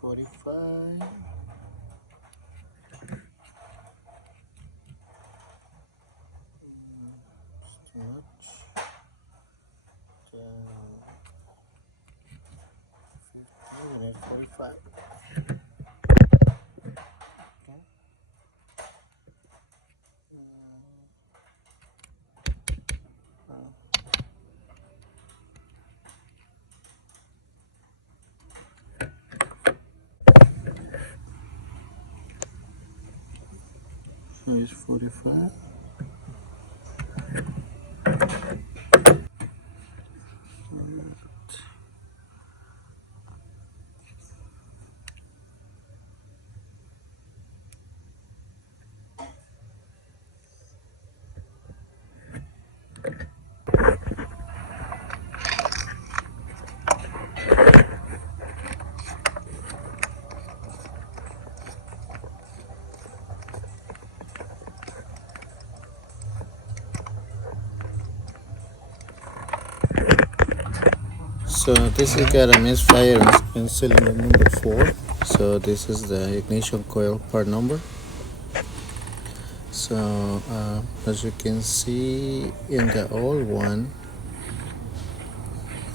45. It's too much. 15 and 45. Okay. So it's 45. So this has got a misfire in cylinder number 4. So this is the ignition coil part number. So as you can see in the old one,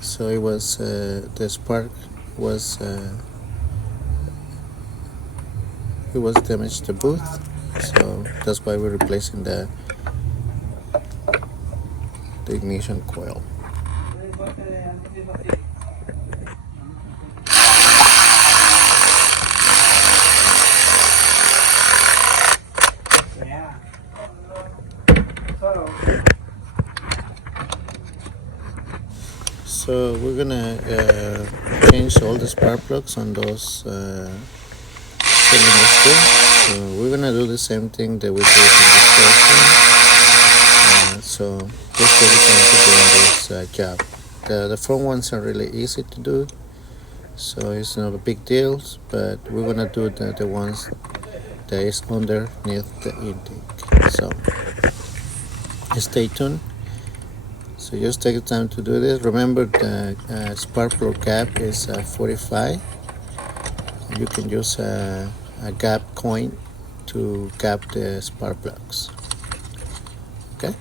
so it was the spark was it was damaged the booth. So that's why we're replacing the ignition coil. So we're gonna change all the spark plugs on those cylinders too. So we're gonna do the same thing that we did in this first one. So just everything to do in this job. The front ones are really easy to do, so it's not a big deal. But we're gonna do the ones that is underneath the intake. So stay tuned. So just take the time to do this. Remember the spark plug gap is 45. You can use a gap coin to gap the spark plugs. Okay.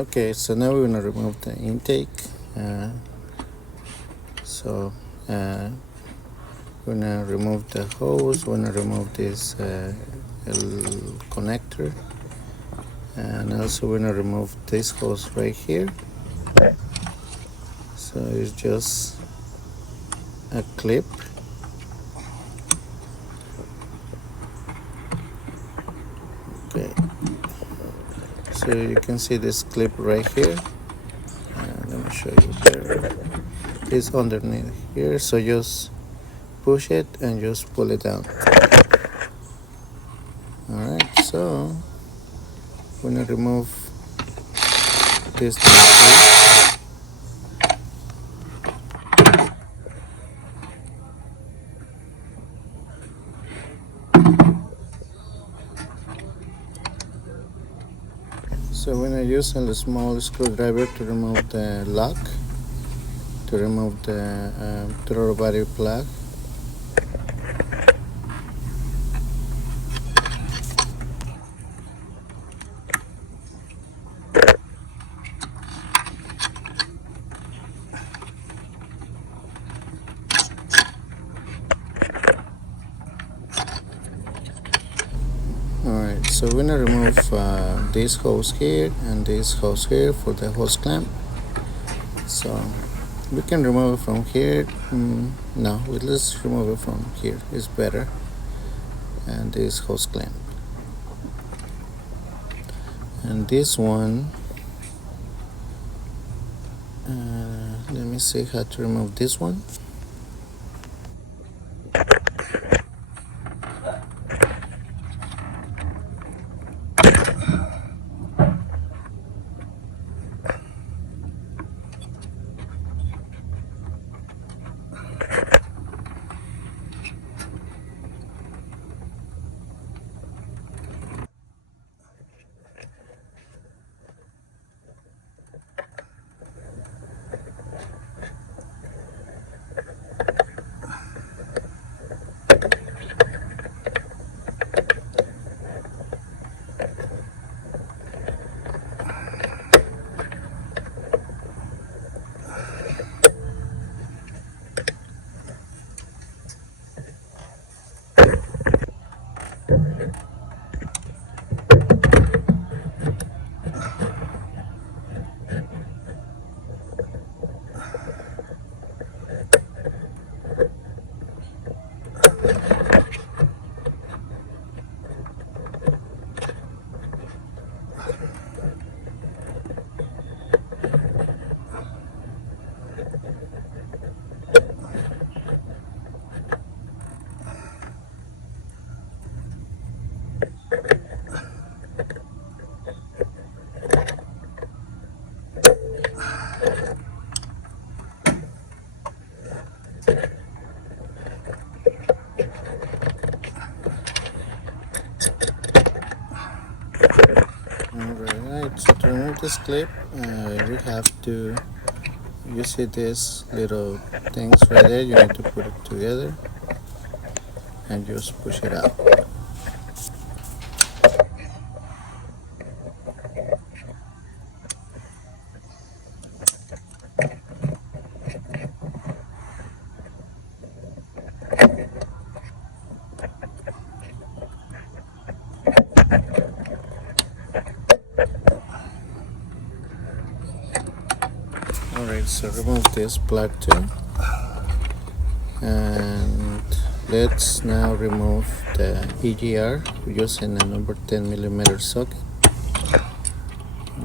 Okay, so now we're gonna remove the intake. We're gonna remove the hose. We're gonna remove this connector, and also we're gonna remove this hose right here. So it's just a clip. Okay, so you can see this clip right here. Let me show you better. It's underneath here, so just push it and just pull it down. Alright, so we're gonna remove this thing. So we're gonna use a small screwdriver to remove the lock, to remove the throttle body plug. Alright, so we're gonna remove this hose here and this hose here for the hose clamp. So we can remove it from here. No, let's remove it from here. It's better. And this hose clamp. And this one, let me see how to remove this one. Alright, so to remove this clip, you have to, you see these little things right there, you need to put it together and just push it out. Alright, so remove this plug too, and let's now remove the EGR using a number 10mm socket.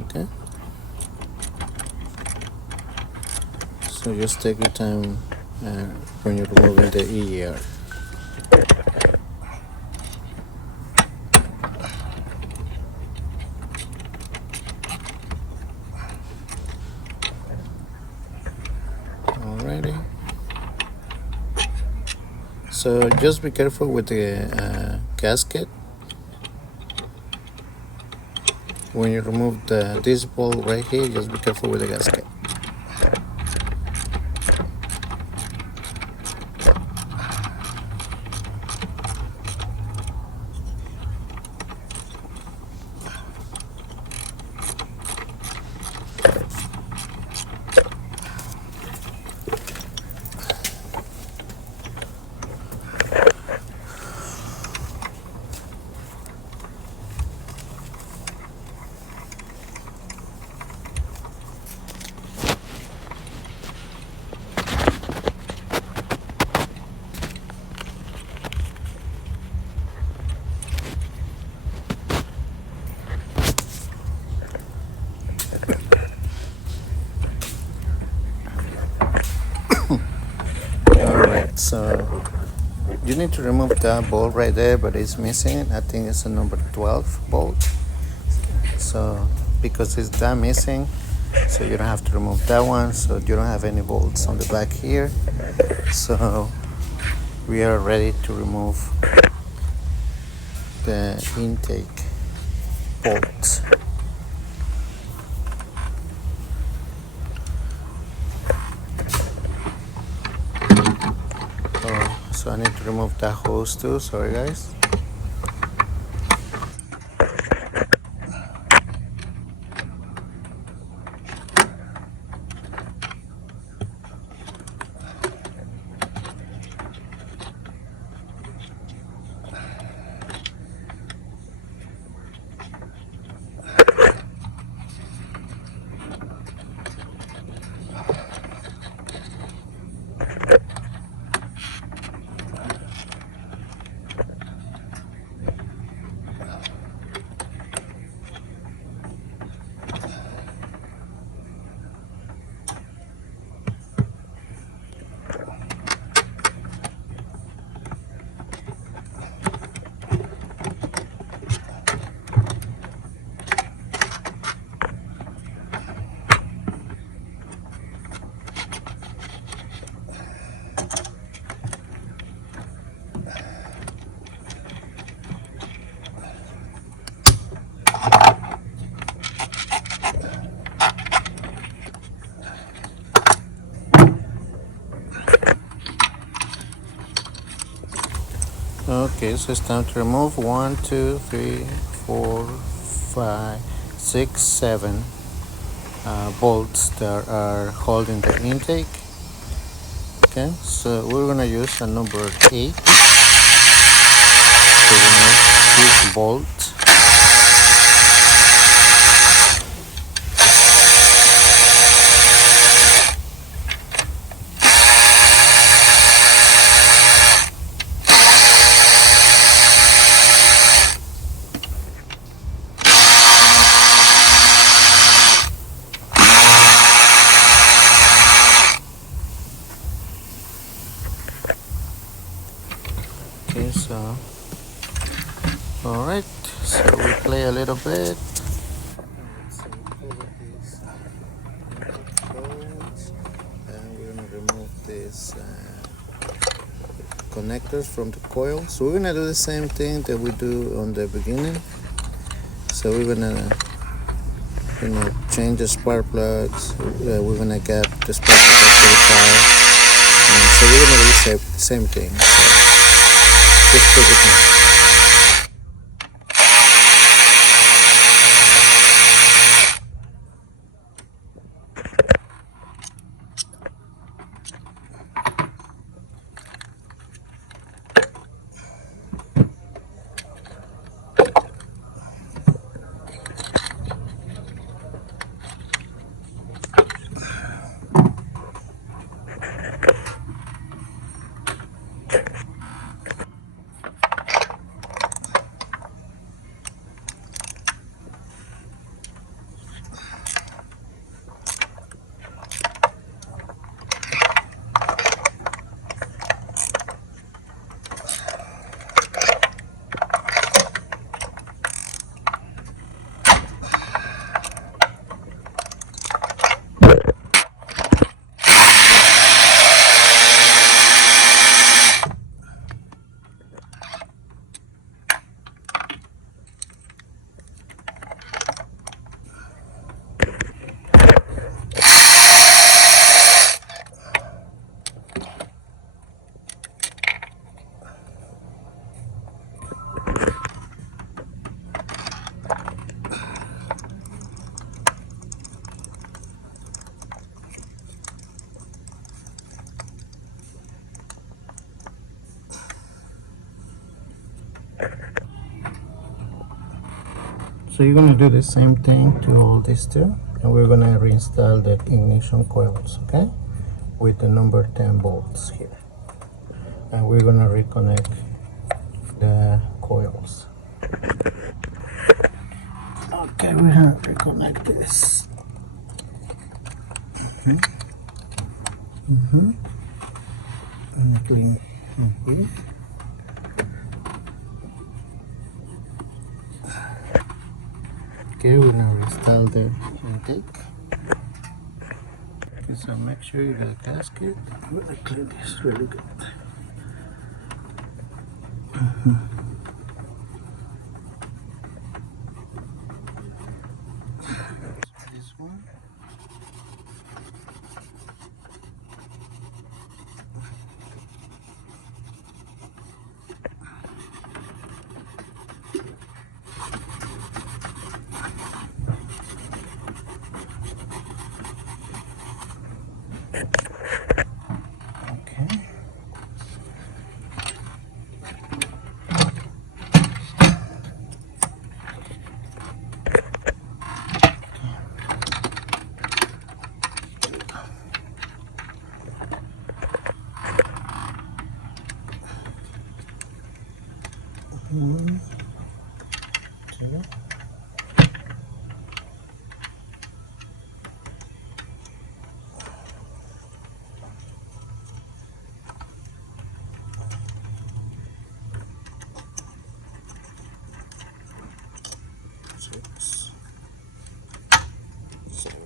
Okay, so just take your time when you're removing the EGR. Alrighty. So just be careful with the gasket. When you remove this bolt right here, just be careful with the gasket. So you need to remove that bolt right there, but it's missing. I think it's a number 12 bolt. So because it's that missing, so you don't have to remove that one, so you don't have any bolts on the back here. So we are ready to remove the intake bolts. So I need to remove that hose too, sorry guys. Okay, so it's time to remove 1, 2, 3, 4, 5, 6, 7 bolts that are holding the intake. Okay, so we're gonna use a number 8 to remove this bolt. Okay, so alright, so we play a little bit. And we're gonna remove these connectors from the coil. So we're gonna do the same thing that we do on the beginning. So we're gonna change the spark plugs. We're gonna get the spark plug to the fire. And so we're gonna do the same thing. So just put it in. So you're gonna do the same thing to all these two, and we're gonna reinstall the ignition coils, okay, with the number 10 bolts here, and we're gonna reconnect the coils. Okay, we're gonna reconnect this. and clean here. Okay, we're now install the intake. Okay, so make sure you got a gasket. I'm gonna clean this really good. This one. Okay. One, two. Six, seven.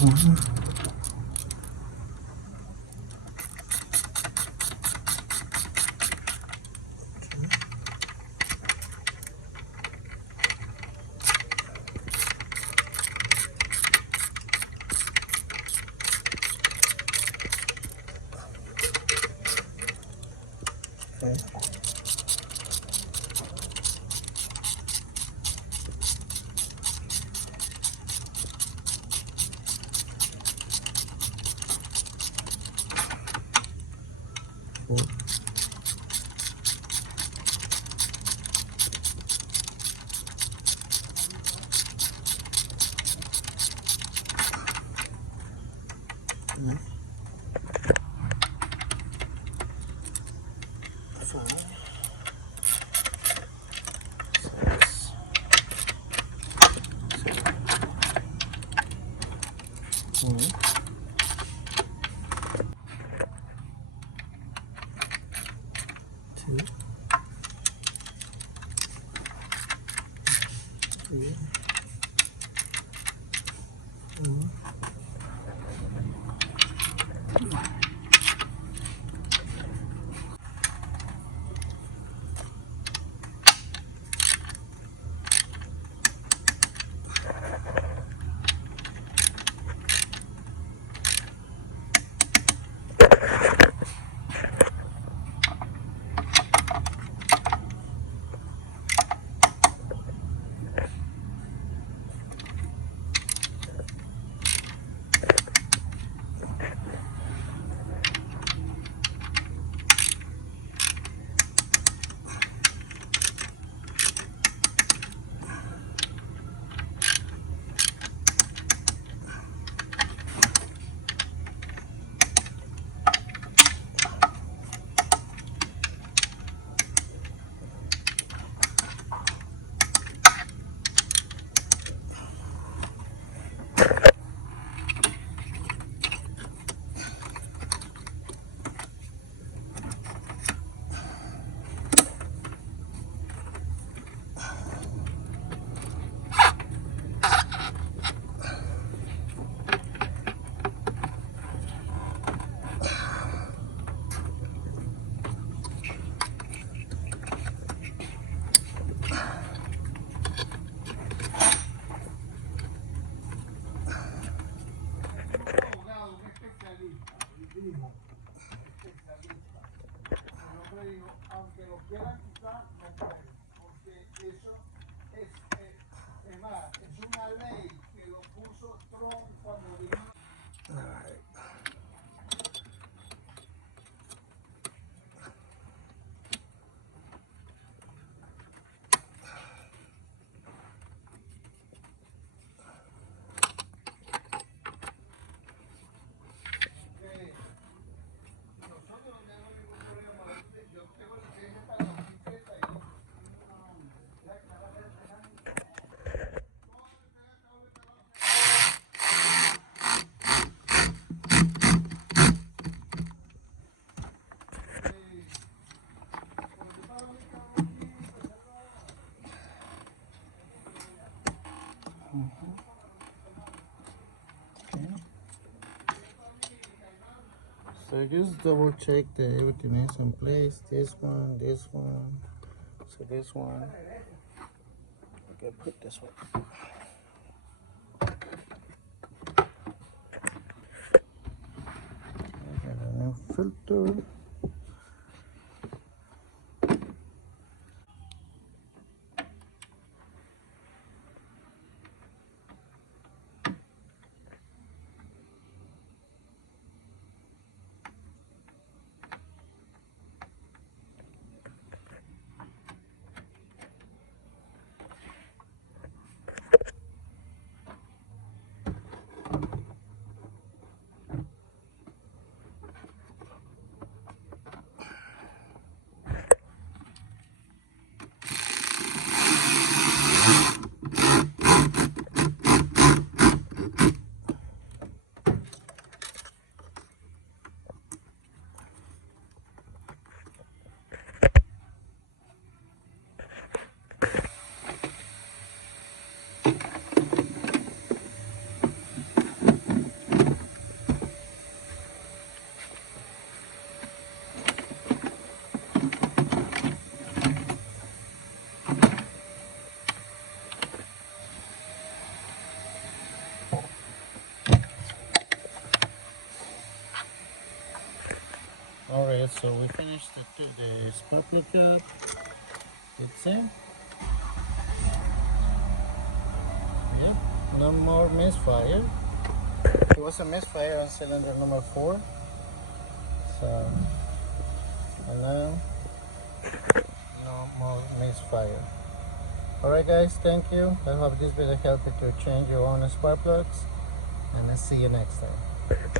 One, okay. Four. Five. One, two, three, four. So just double check that everything is in place. This one. So this one. Okay, put this one. I got a new filter. Alright, so we finished the spark plug job. It's in. Yep, no more misfire. It was a misfire on cylinder number 4. So, and now, no more misfire. Alright guys, thank you. I hope this video helped you to change your own spark plugs. And I'll see you next time.